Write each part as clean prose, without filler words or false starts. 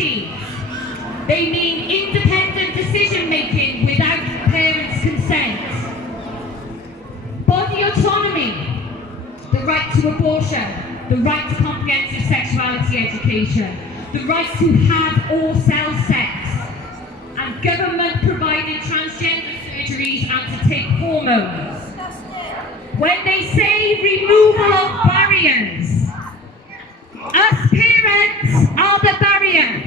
abilities. They mean independent decision-making without parents' consent. Body autonomy, the right to abortion, the right to comprehensive sexuality education, the right to have or sell sex, and government-provided transgender surgeries and to take hormones. When they say removal of barriers, us parents are the barrier.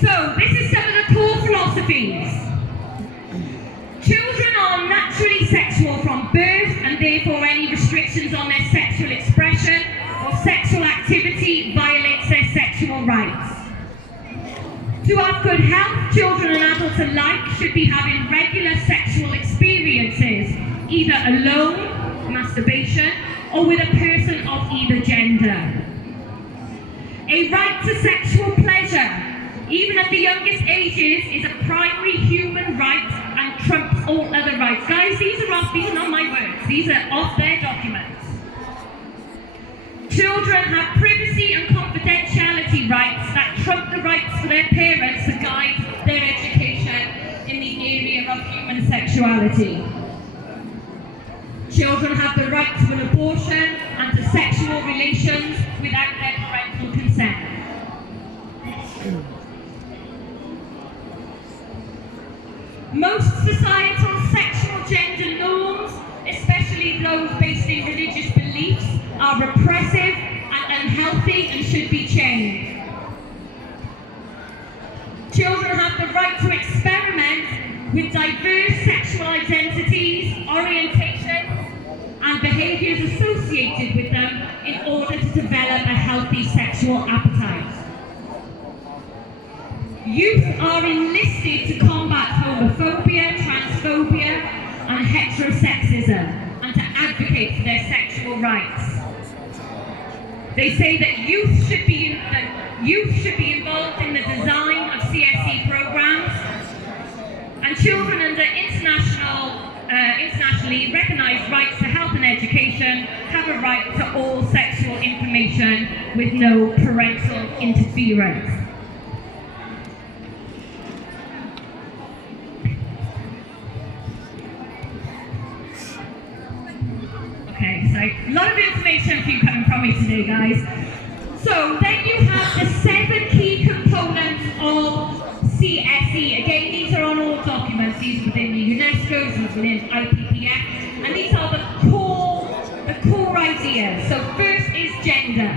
So, this is some of the core philosophies. Children are naturally sexual from birth, and therefore any restrictions on their sexual expression or sexual activity violates their sexual rights. To have good health, children and adults alike should be having regular sexual experiences, either alone, masturbation, or with a person of either gender. A right to sexual pleasure, even at the youngest ages, is a primary human right and trumps all other rights. Guys, these are not my words, these are off their documents. Children have privacy and confidentiality rights that trump the rights for their parents to guide their education in the area of human sexuality. Children have the right to an abortion and to sexual relations without their parental consent. Most societal sexual gender norms, especially those based in religious beliefs, are repressive and unhealthy and should be changed. Children have the right to experiment with diverse sexual identities, orientations, and behaviours associated with them in order to develop a healthy sexual appetite. Youth are enlisted to combat homophobia, transphobia, and heterosexism, and to advocate for their sexual rights. They say that youth should be involved in the design of CSE programs, and children under internationally recognised rights to health and education have a right to all sexual information with no parental interference. Okay, so a lot of information for you coming from me today, guys. So then you have the 7 key components of CSE. Again, these are on all documents. These are within the UNESCO, these are within IPPF, and these are the core ideas. So first is gender.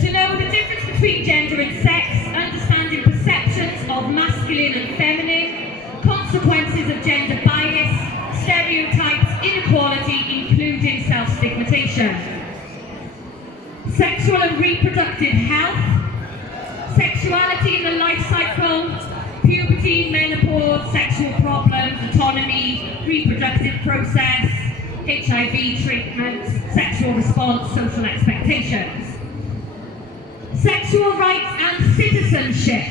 To know the difference between gender and sex, understanding perceptions of masculine and feminine, consequences of gender bias, stereotypes, inequality, including self-stigmatization. Sexual and reproductive health, sexuality in the life cycle, puberty, menopause, sexual problems, autonomy, reproductive process, HIV treatment, sexual response, social expectations. Sexual rights and citizenship.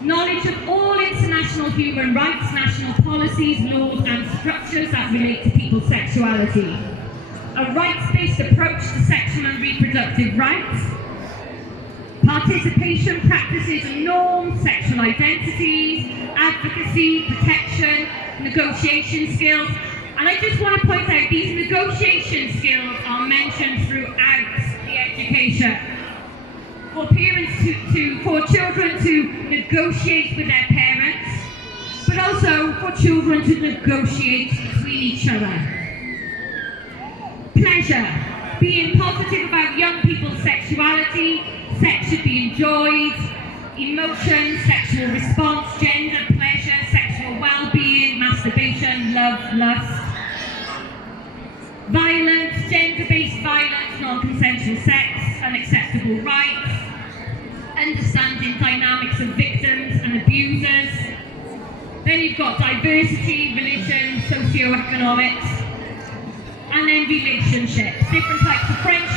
Knowledge of all international human rights, national policies, laws and structures that relate to people's sexuality. A rights-based approach to sexual and reproductive rights. Participation, practices and norms, sexual identities, advocacy, protection, negotiation skills. And I just want to point out, these negotiation skills are mentioned throughout the education. For parents for children to negotiate with their parents, but also for children to negotiate between each other. Pleasure, being positive about young people's sexuality, sex should be enjoyed, emotion, sexual response, gender, pleasure, sexual well-being, masturbation, love, lust. Violence, gender-based violence, non-consensual sex, unacceptable rights. Understanding dynamics of victims and abusers. Then you've got diversity, religion, socio-economics, and then relationships, different types of friendships.